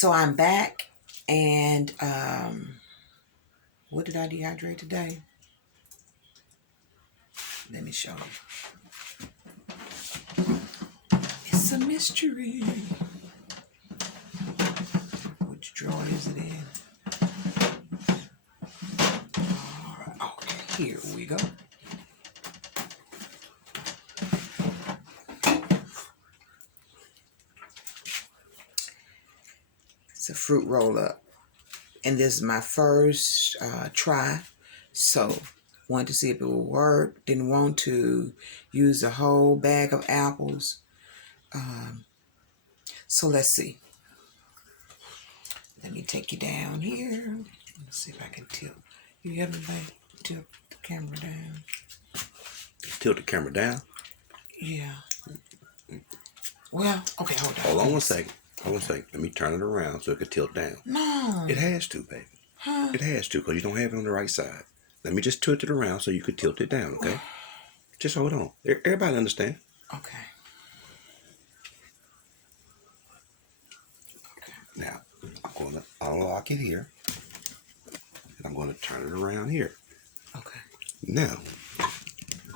So I'm back, and what did I dehydrate today? Let me show you. It's a mystery. Which drawer is it in? All right, okay, here we go. It's a fruit roll-up, and this is my first try, so wanted to see if it would work. Didn't want to use the whole bag of apples, so let's see. Let me take you down here. Let's see if I can tilt. You have me tilt the camera down? Tilt the camera down? Yeah. Well, okay, hold on. Hold on one second. Hold on a second. Let me turn it around so it can tilt down. No. It has to, baby. Huh? It has to, because you don't have it on the right side. Let me just tilt it around so you can tilt it down, okay? Just hold on. Everybody understand? Okay. Okay. Now, I'm going to unlock it here. And I'm going to turn it around here. Okay. Now,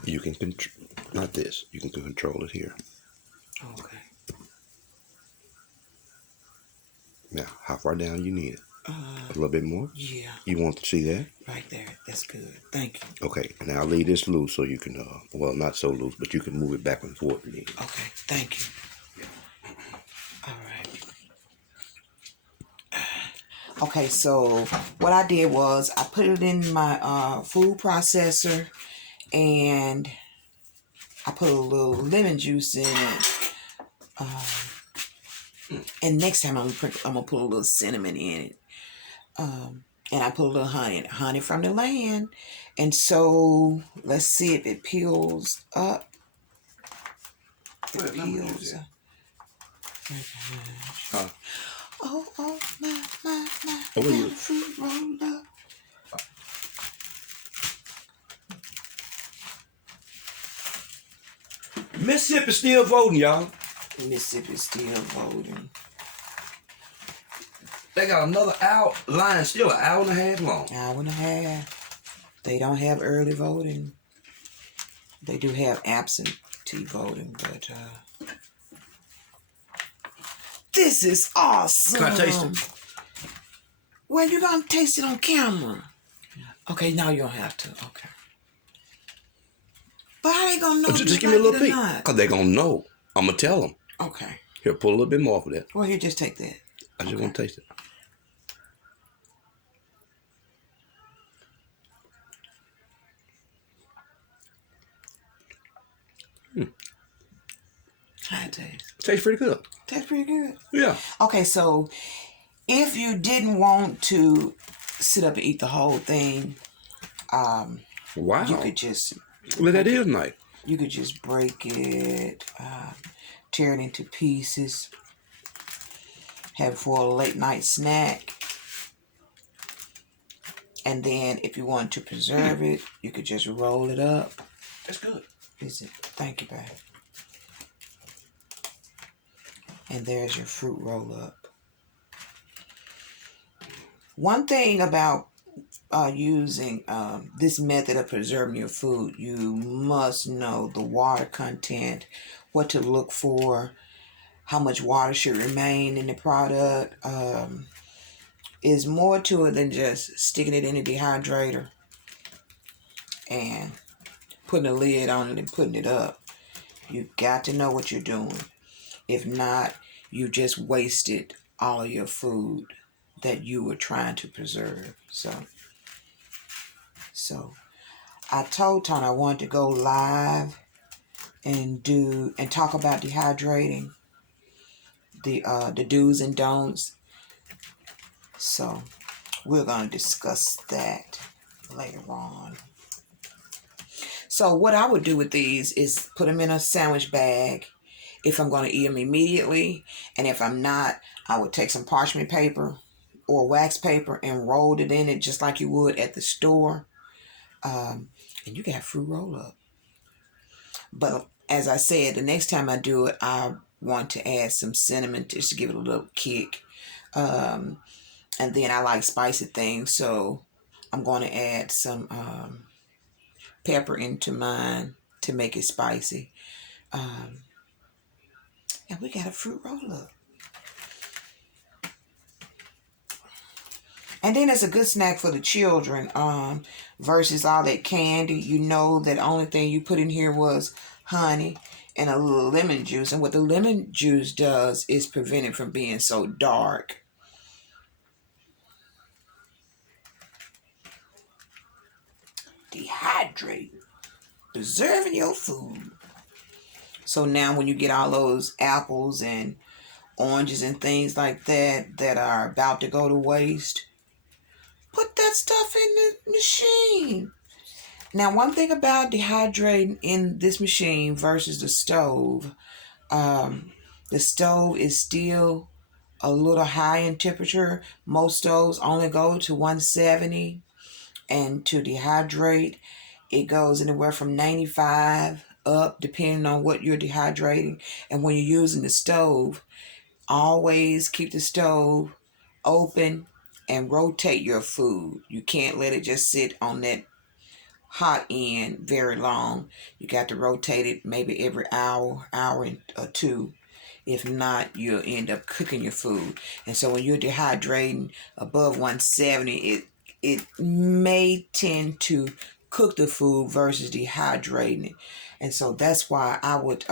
you can control, not this, you can control it here. Okay. Now, how far down you need it? A little bit more? Yeah. You want to see that? Right there. That's good. Thank you. Okay, now I'll leave this loose so you can, well, not so loose, but you can move it back and forth if you need. Okay. Thank you. All right. Okay, so what I did was I put it in my food processor, and I put a little lemon juice in it. And next time I'm gonna put a little cinnamon in it. And I put a little honey from the land. And so let's see if it peels up. It peels up. Huh? Oh, my you? fruit roll up. Mississippi's still voting, y'all. Mississippi's still voting. They got another hour line, still an hour and a half long. Hour and a half. They don't have early voting. They do have absentee voting, but this is awesome. Can I taste it? Well, you're gonna taste it on camera. Okay, now you don't have to. Okay. But how they gonna know? Just give me a little peek. Because they're going to know. I'm going to tell them. Okay. Here, pull a little bit more for that. Well, here, just take that. I just want to taste it. How it taste? Tastes pretty good. Tastes pretty good. Yeah. Okay, so if you didn't want to sit up and eat the whole thing, Wow. you could just... Well, that is nice. You could just break it, tear it into pieces, have it for a late night snack. And then if you want to preserve it, you could just roll it up. That's good. Is it? Thank you, babe. And there's your fruit roll up. One thing about using this method of preserving your food, you must know the water content, what to look for, how much water should remain in the product. Is more to it than just sticking it in a dehydrator and putting a lid on it and putting it up. You've got to know what you're doing. If not, you just wasted all of your food that you were trying to preserve. So I told Tony I wanted to go live and talk about dehydrating, the do's and don'ts. So we're going to discuss that later on. So what I would do with these is put them in a sandwich bag if I'm going to eat them immediately. And if I'm not, I would take some parchment paper or wax paper and roll it in it just like you would at the store. And you got fruit roll up. But as I said, the next time I do it, I want to add some cinnamon just to give it a little kick. And then I like spicy things, so I'm going to add some pepper into mine to make it spicy. And we got a fruit roll up. And then it's a good snack for the children versus all that candy. You know that the only thing you put in here was honey and a little lemon juice. And what the lemon juice does is prevent it from being so dark. Dehydrating. Preserving your food. So now when you get all those apples and oranges and things like that that are about to go to waste, put that stuff in the machine. Now, one thing about dehydrating in this machine versus the stove is still a little high in temperature. Most stoves only go to 170, and to dehydrate, it goes anywhere from 95 up, depending on what you're dehydrating. And when you're using the stove, always keep the stove open and rotate your food. You can't let it just sit on that hot end very long. You got to rotate it maybe every hour or two. If not, you'll end up cooking your food. And so when you're dehydrating above 170, it may tend to cook the food versus dehydrating it. And so that's why I would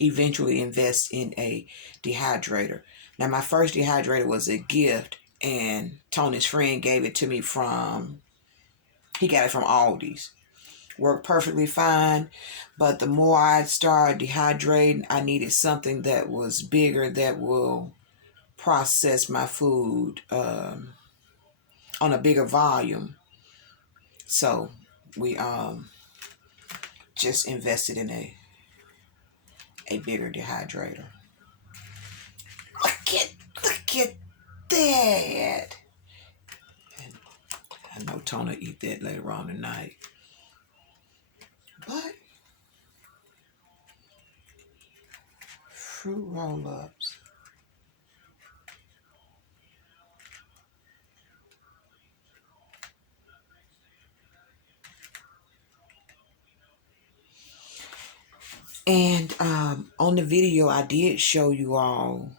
eventually invest in a dehydrator. Now, my first dehydrator was a gift, and Tony's friend gave it to me he got it from Aldi's. Worked perfectly fine, but the more I started dehydrating, I needed something that was bigger that will process my food on a bigger volume. So we just invested in a bigger dehydrator. Look at that. And I know Tony will eat that later on tonight. But fruit roll-ups. And on the video, I did show you all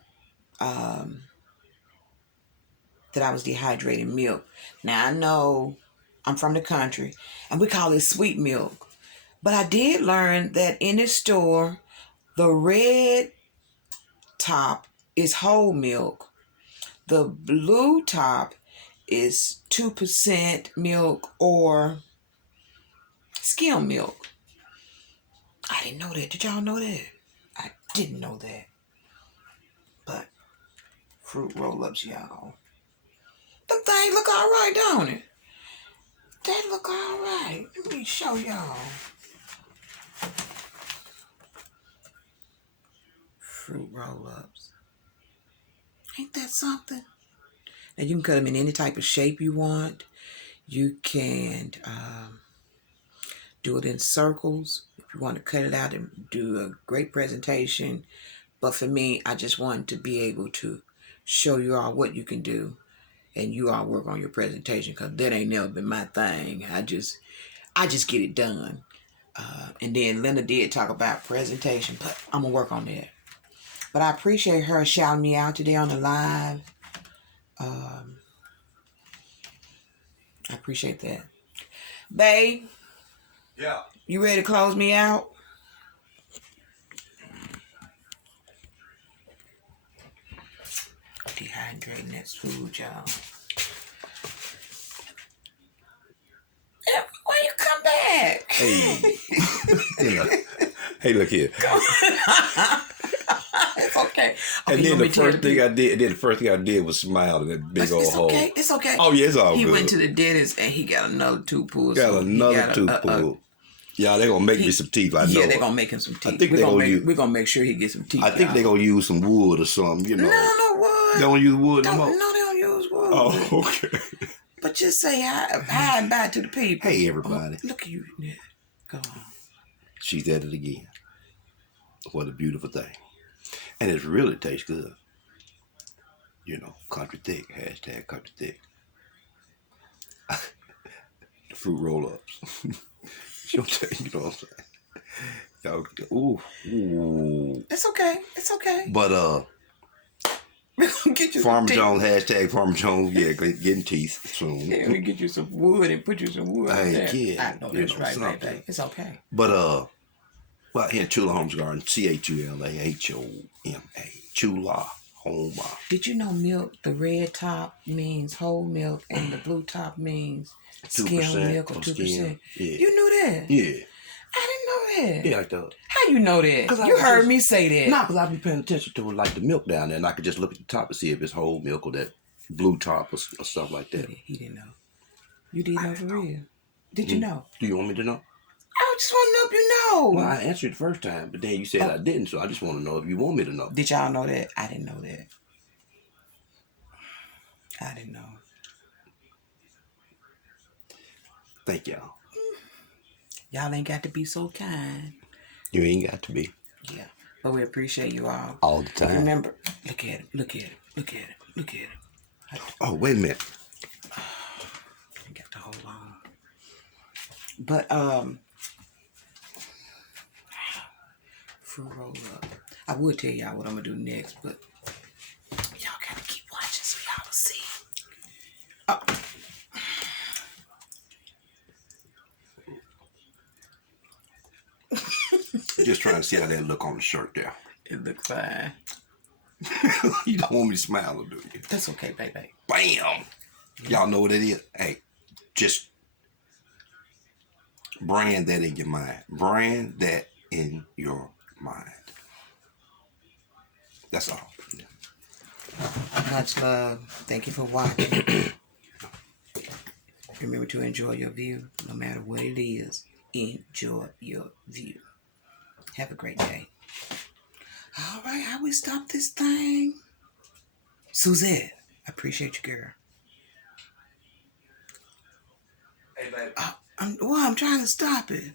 that I was dehydrating milk. Now, I know I'm from the country, and we call it sweet milk. But I did learn that in the store, the red top is whole milk. The blue top is 2% milk or skim milk. I didn't know that. Did y'all know that? I didn't know that. But fruit roll-ups, y'all. Them things look all right, don't it? They look all right. Let me show y'all. Fruit roll-ups. Ain't that something? Now you can cut them in any type of shape you want. You can do it in circles if you want to cut it out and do a great presentation. But for me, I just wanted to be able to show you all what you can do, and you all work on your presentation, because that ain't never been my thing. I just get it done. And then Linda did talk about presentation, but I'm gonna work on that. But I appreciate her shouting me out today on the live. I appreciate that. Babe, Yeah. you ready to close me out? Dehydrating that food, y'all. Why you come back? Hey. Hey, look here. It's okay. And then the first thing I did was smile at that big old hole. It's okay. Oh, yeah, it's all He good. went to the dentist and he got another tooth pulled. Got another tooth pulled. Yeah, they're gonna make me some teeth. I know. Yeah, they're gonna make him some teeth. I think we're gonna make sure he gets some teeth. I think they're gonna use some wood or something. You know. No wood. They don't use wood no more. No, they don't use wood. Oh, okay. But just say hi and bye to the people. Hey, everybody. Oh, look at you. Yeah. Go on. She's at it again. What a beautiful thing. And it really tastes good. You know, country thick, hashtag country thick. The fruit roll ups. You know what I'm saying? Y'all, ooh. It's okay. It's okay. But We're gonna get you some Farmer teeth. Jones, hashtag Farmer Jones, yeah, getting teeth soon. Yeah, we get you some wood and put you some wood in there. Kid, I know that's right, baby. It's okay. But well, here in Chulahoma's garden, CHULAHOMA, Chulahoma. Did you know milk, the red top means whole milk and the blue top means skim milk or 2%? Yeah. You knew that? Yeah. I didn't know that. Yeah, like that. How you know that? You heard me say that. Nah, because I be paying attention to it, like the milk down there, and I could just look at the top and see if it's whole milk or that blue top or stuff like that. He didn't know. You didn't know for real. Did you know? Do you want me to know? I just want to know if you know. Well, I answered the first time, but then you said I didn't, so I just want to know if you want me to know. Did y'all know that? I didn't know that. I didn't know. Thank y'all. Y'all ain't got to be so kind. You ain't got to be. Yeah. But we appreciate you all. All the time. Remember, look at it. Look at it. Look at it. Look at it. Oh, wait a minute. I got to hold on. But, fruit roll up. I would tell y'all what I'm going to do next, but y'all got to keep watching so y'all will see. Just trying to see how that look on the shirt there. It looks fine. You don't want me to smile, or do you? That's okay, baby. Bam! Y'all know what it is? Hey, just brand that in your mind. Brand that in your mind. That's all. Much love. Thank you for watching. Remember to enjoy your view, no matter what it is. Enjoy your view. Have a great day. All right, how we stop this thing? Suzette, I appreciate you, girl. Hey, baby. I'm trying to stop it.